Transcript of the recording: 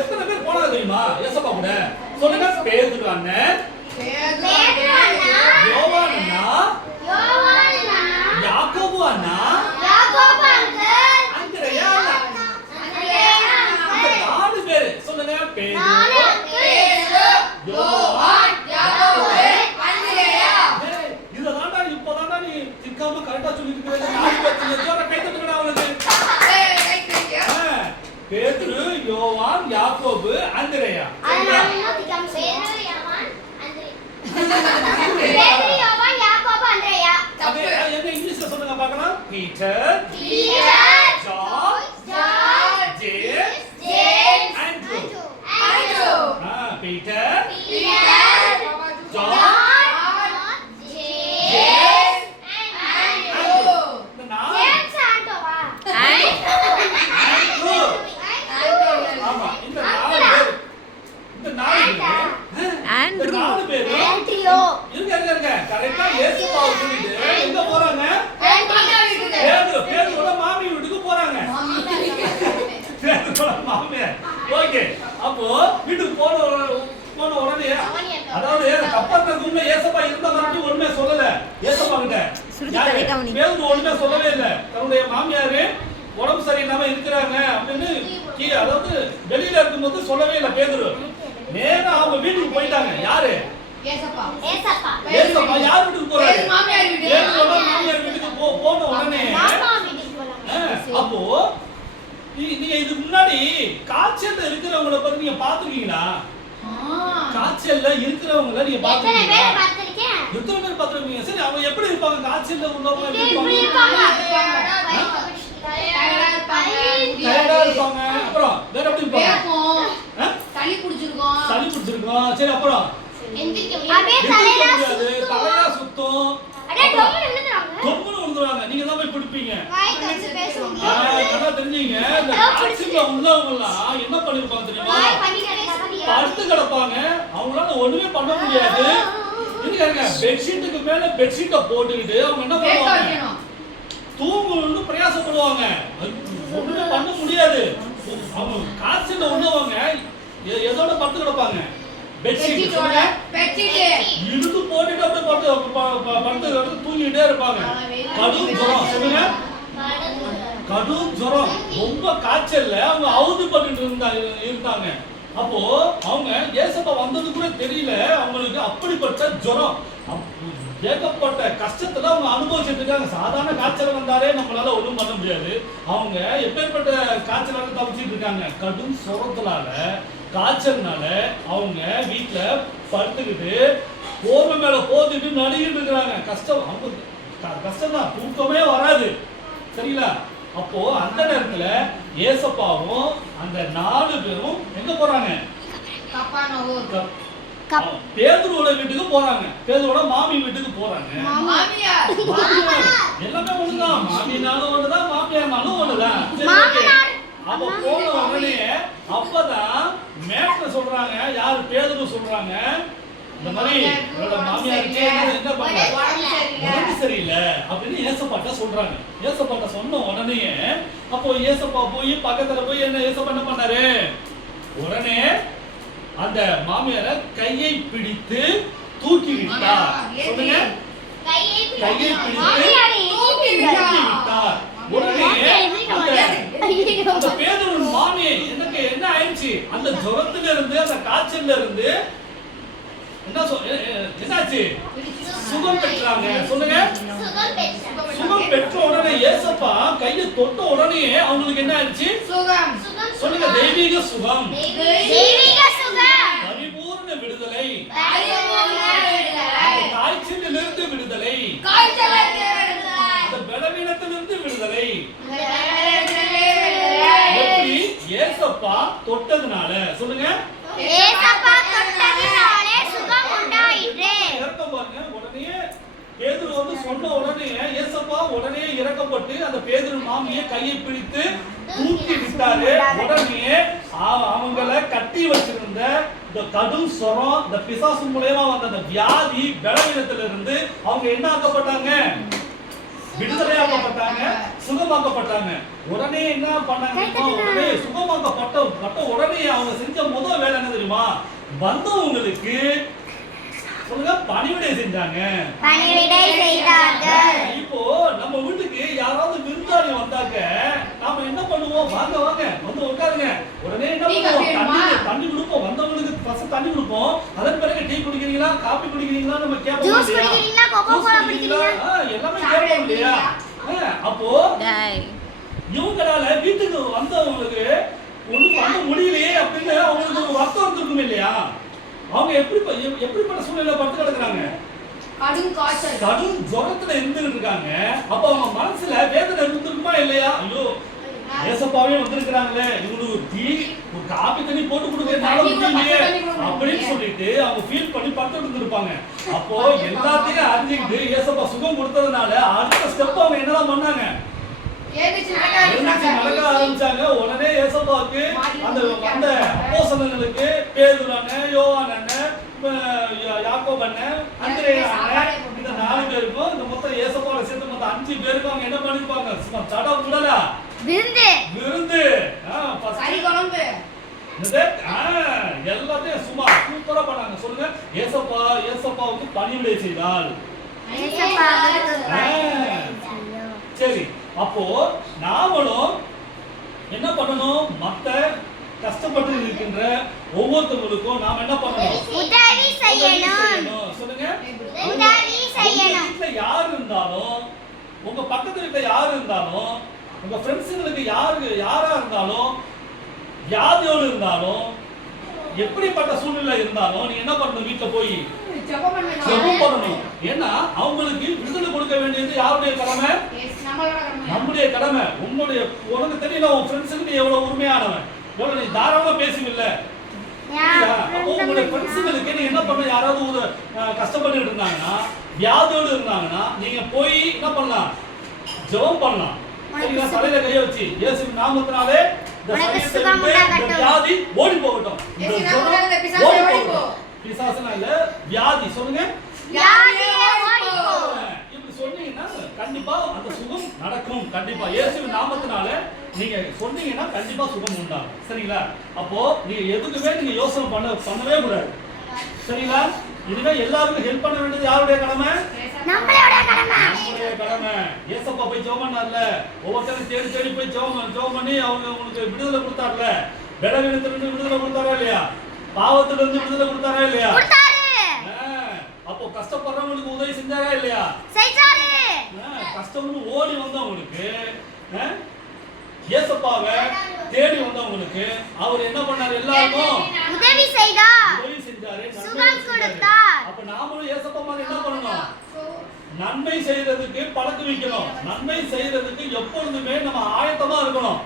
எத்தனை பேர் போனாங்க தெரியுமா ஏசப்பா கூட? சொல்லுங்க. பேதுரு அண்ணன், யோவான் அண்ணா, யாக்கோபு அண்ணா, அந்திரேயா அண்ணா. இந்த 4 பேர். சொல்லுங்க. பேதுரு, யோவான், யாக்கோபு, அந்திரேயா. இததான்டா இப்போதான்டா நீ திக்காம கரெக்டா சொல்லிட்டு இருக்க. 4 பேர் ஜோர கை தட்டுங்கடா அவனுக்கு. பேதுரு, யோவான், யாக்கோபு, அந்திரேயா. என்ன இங்கிலீஷ்ல சொல்லுங்க பார்க்கலாம். Peter, John, James, Andrew. Peter, John, அப்போ வீட்டுக்கு போன உடனே அதாவது கப்பல்ல ரூம்ல ஏசப்பா இருந்த மாதிரி ஒண்ணுமே சொல்லல ஏசப்பா கிட்ட. பேதுரு ஒண்ணுமே சொல்லவே இல்ல. தன்னுடைய மாமியாரு உடம்பு சரியில்லாம இருக்கிறாங்க அப்படின்னு அதாவது வெளியில இருக்கும்போது சொல்லவே இல்ல பேதுரு. நேரா அவங்க வீட்டுக்கு போயிட்டாங்க. யாரு? ஏசப்பா. யார் வீட்டுக்கு போறாரு? மாமியார் வீட்டுக்கு போன உடனே அப்போ நீங்க இதுக்கு முன்னாடி காய்ச்சல்ல இருக்கிறவங்கள பத்தி நீங்க பாத்துருக்கீங்களா? காய்ச்சல்ல இருக்கிறவங்கள நீங்க பாத்துருக்கீங்களா? எத்தனை பேர் பாத்துருக்கீங்க? சரி, அவங்க எப்படி இருப்பாங்க? காய்ச்சல்ல உள்ளவங்க எப்படி இருப்பாங்க? டயர்டா இருப்பாங்க. அப்புறம் வேற எப்படி இருப்பாங்க? சளி பிடிச்சிருக்கும். சரி, அப்புறம் தலையா சுத்தம், தொங்குன்னு விழுந்துருவாங்க. நீங்க தான் போய் பிடிப்பீங்க. நல்லா தெரிஞ்சீங்க. இந்த காய்ச்சல்ல உள்ளவங்க எல்லாம் என்ன பண்ணிருப்பாங்க தெரியுமா? படுத்து கிடப்பாங்க. அவங்களால ஒண்ணுமே பண்ண முடியாது. பெட்ஷீட்டுக்கு மேல பெட்ஷீட்டை போட்டுக்கிட்டு அவங்க என்ன பண்ணுவாங்க? தூங்கணும்னு பிரயாசப்படுவாங்க. ஒண்ணுமே பண்ண முடியாது. அவங்க காய்ச்சல்ல உள்ளவங்க எதோட படுத்து கிடப்பாங்க? பெட்ஷீட் இழுத்து போட்டுட்டு அப்படியே படுத்து தூங்கிட்டே இருப்பாங்க. கடும் ஜுரம். சொல்லுங்க. கடும் ஜுரம். ரொம்ப காய்ச்சல்ல அவங்க அவுது பண்ணிட்டு இருந்தாங்க. அப்போ அவங்க ஏசப்பா வந்தது கூட தெரியல அவங்களுக்கு. அப்படிப்பட்ட ஜுரம், ஏகப்பட்ட கஷ்டத்துல அவங்க அனுபவிச்சுட்டு இருக்காங்க. சாதாரண காய்ச்சல் வந்தாலே நம்மளால ஒண்ணும் பண்ண முடியாது. அவங்க எப்பேற்பட்ட காய்ச்சலால தவிச்சிட்டு இருக்காங்க. கடும் சுரத்தினால, காய்ச்சல்னால அவங்க வீட்டுல படுத்துக்கிட்டு போர்வை மேல போத்துட்டு நடுங்கிட்டு இருக்கிறாங்க. கஷ்டம். அவங்க கஷ்டம் தான், தூக்கமே வராது. சரிங்களா? அப்போ அந்த நேரத்துல ஏசப்பாவும் அந்த 4 பேரும் எங்க போறாங்க? பேதுருவோட வீட்டுக்கு போறாங்க. பேதுருவோட மாமி வீட்டுக்கு போறாங்க. எல்லாமே ஒண்ணுதான். மாமினாலும் ஒண்ணுதான், மாமியார்னாலும் ஒண்ணுதான். அப்ப போன உடனே அப்பதான் மேட்ல சொல்றாங்க. யாரு? பேதுரு சொல்றாங்க. இந்த மாதிரி என்னோட மாமியாருக்கு என்ன பண்ண உடம்பு சரியில்லை அப்படின்னு ஏசப்பாட்ட சொல்றாங்க. ஏசப்பாட்ட சொன்ன உடனே அப்போ ஏசப்பா போய் பக்கத்துல போய் என்ன ஏசப்பா என்ன பண்ணாரு? உடனே அந்த மாமியாரை கையை பிடித்து தூக்கி விட்டார். சொல்லுங்க. கையை பிடித்து தூக்கி விட்டார். உடனே அந்த பேதுரு மாமி என்ன ஆயிடுச்சு? அந்த ஜுரத்துல இருந்து, அந்த காய்ச்சல்ல இருந்து என்னாச்சு? சுகம் பெற்றாங்க. சொல்லுங்க. சுகம் பெற்ற உடனே ஏசப்பா கையை தொட்ட உடனே அவங்களுக்கு என்ன ஆயிடுச்சு? சொல்லுங்க. தெய்வீக சுகம், பரிபூர்ண விடுதலை, காய்ச்சலிலிருந்து விடுதலை, பலவீனத்திலிருந்து விடுதலை. எப்படி? ஏசப்பா தொட்டதுனால. சொல்லுங்க. ஏசப்பா தொட்டதினாலே சுகம் உண்டாயிற்று. இரக்கம் பாருங்க. உடனே பேதுரு வந்து சொன்ன உடனே ஏசப்பா உடனே இரக்கப்பட்டு அந்த பேதுரு மாமியை கையை பிடித்து தூக்கி விட்டாரு. உடனே அவங்கள கட்டி வச்சிருந்த இந்த கடும் சொரம், இந்த பிசாசு மூலமா வந்த அந்த வியாதி, பலவீனத்திலிருந்து அவங்க என்ன ஆக்கப்பட்டாங்க? விடுதலையாக்கப்பட்டாங்க, சுகமாக்கப்பட்டாங்க. உடனே என்ன பண்ணாங்க? உடனே சுகமாக்கப்பட்ட உடனே அவங்க செஞ்ச முதல் வேலை என்ன தெரியுமா? வந்தவங்களுக்கு சொல்லுங்க, பணிவிடை செஞ்சாங்க. பணிவிடை செய்தார்கள். இப்போ நம்ம வீட்டுக்கு யாராவது விருந்தாளி வந்தாக்க நாம என்ன பண்ணுவோம்? வாங்க வாங்க வந்து உட்காருங்க. உடனே என்ன பண்ணுவோம்? தண்ணி கொடுப்போம். வந்தவங்களுக்கு ஃபர்ஸ்ட் தண்ணி கொடுப்போம். அதன் பிறகு டீ குடிக்கிறீங்களா, காபி குடிக்கிறீங்களா நம்ம கேட்போம். ஜூஸ் குடிக்கிறீங்களா, கோகோ கோலா குடிக்கிறீங்களா, எல்லாமே கேட்போம் இல்லையா? அப்போ இவங்களால வீட்டுக்கு வந்தவங்களுக்கு ஒண்ணும் பண்ண முடியலையே அப்படின்னு அவங்களுக்கு ஒரு வருத்தம் இருந்திருக்கும் இல்லையா? அவங்க எப்படிப்பட்ட சூழ்நிலை படுத்து கிடக்குறாங்க? கடும் ஜுரத்துல இருந்துட்டு இருக்காங்க. அப்ப அவங்க மனசுல வேதனை இருந்திருக்குமா இல்லையா? ஐயோ ஏசப்பாவே வந்திருக்கிறாங்களே, இவங்களுக்கு டீ ஒரு காபி தண்ணி போட்டு கொடுக்கறதுனால முடியலையே அப்படின்னு சொல்லிட்டு அவங்க ஃபீல் பண்ணி படுத்து இருந்திருப்பாங்க. அப்போ எல்லாத்தையும் அறிஞ்சுக்கிட்டு ஏசப்பா சுகம் கொடுத்ததுனால அடுத்த ஸ்டெப் அவங்க என்னதான் பண்ணாங்க? நடக்க ஆரம்பிச்சாங்க. உடனே ஏசப்பாவுக்கு அந்த வந்த அப்போஸ்தலர்களுக்கு பேதுரு அண்ணன், யோவான் அண்ணன், யாக்கோபு அண்ணன், அந்திரேயா அண்ணன், இந்த 4 பேருக்கும் இந்த மொத்தம் ஏசப்பாவோட சேர்த்து மொத்தம் 5 பேருக்கும் அவங்க என்ன பண்ணிருப்பாங்க? சும்மா தட விடல விருந்து கறி குழம்பு எல்லாத்தையும் சும்மா சூப்பரா பண்ணாங்க. சொல்லுங்க, ஏசப்பாவுக்கு பணிவிடை செய்தால். சரி, அப்போ நாமளும் என்ன பண்ணணும்? மத்த கஷ்டப்பட்டு இருக்கின்ற ஒவ்வொருத்தவங்களுக்கும் நாம என்ன பண்ணணும்? உதவி செய்யணும். சொல்லுங்க, உதவி செய்யணும். வீட்ல யார் இருந்தாலும், உங்க பக்கத்து வீட்ல யார் இருந்தாலும், உங்க ஃப்ரெண்ட்ஸ்ங்களுக்கு யாரா இருந்தாலும், வியாதியோடு இருந்தாலும், எப்படிப்பட்ட சூழ்நிலை இருந்தாலும் நீங்க என்ன பண்ணணும்? வீட்ல போய் ஜெபம் பண்ணணும். ஏன்னா அவங்களுக்கு விடுதலை கொடுக்க வேண்டியது யாருடைய கடமை? நம்முடைய கடமை. உனக்கு தெரியல உன் ஃப்ரெண்ட்ஸுக்கு நீ எவ்வளவு உரிமையானவன், எவ்வளவு நீ தாராளமா பேசுவில்ல. அப்போ உங்களுடைய ஃப்ரெண்ட்ஸுங்களுக்கு நீங்க என்ன பண்ண? யாராவது கஷ்டப்பட்டு இருந்தாங்கன்னா, வியாதியோடு இருந்தாங்கன்னா நீங்க போய் என்ன பண்ணலாம்? ஜெபம் பண்ணலாம். தலையில கைய வச்சு இயேசுவின் நாமத்தினாலே இந்த வியாதி ஓடி போகட்டும். பிசாசுனா இல்ல, வியாதி. சொல்லுங்க, இப்படி சொன்னீங்கன்னா கண்டிப்பா அந்த சுகம் நடக்கும். கண்டிப்பா இயேசுவின் நாமத்தினால நீங்க சொன்னீங்கன்னா கண்டிப்பா சுகம் உண்டாகும். சரிங்களா? அப்போ நீங்க எதுக்குமே நீங்க யோசனை பண்ணவே கூடாது. சரிங்களா? இதுவே எல்லாருக்கும் ஹெல்ப் பண்ண வேண்டியது யாருடைய கடமை? நம்மளுடைய கடமை. ஏசப்பா போய் ஜெபம் பண்ணார்ல, ஒவ்வொருத்தரும் தேடி தேடி போய் ஜெபம் பண்ணி உங்களுக்கு விடுதலை கொடுத்தார்ல. பலவீனத்திலிருந்து விடுதலை கொடுத்தாரா இல்லையா? பாவத்திலிருந்து விடுதலை கொடுத்தாரா இல்லையா? அப்போ கஷ்டப்படுறவங்களுக்கு உதவி செஞ்சாரா இல்லையா? கஷ்டம்னு ஓடி வந்தவங்களுக்கு, ஏசப்பாவை தேடி வந்தவங்களுக்கு அவர் என்ன பண்ணாரு? எல்லாருக்கும் உதவி செஞ்சாரு, சுகம் கொடுத்தார். அப்ப நாமளும் ஏசப்பா மாதிரி என்ன பண்ணணும்? நன்மை செய்யறதுக்கு பழக்க வைக்கணும். நன்மை செய்யறதுக்கு எப்பொழுதுமே நம்ம ஆயத்தமா இருக்கணும்.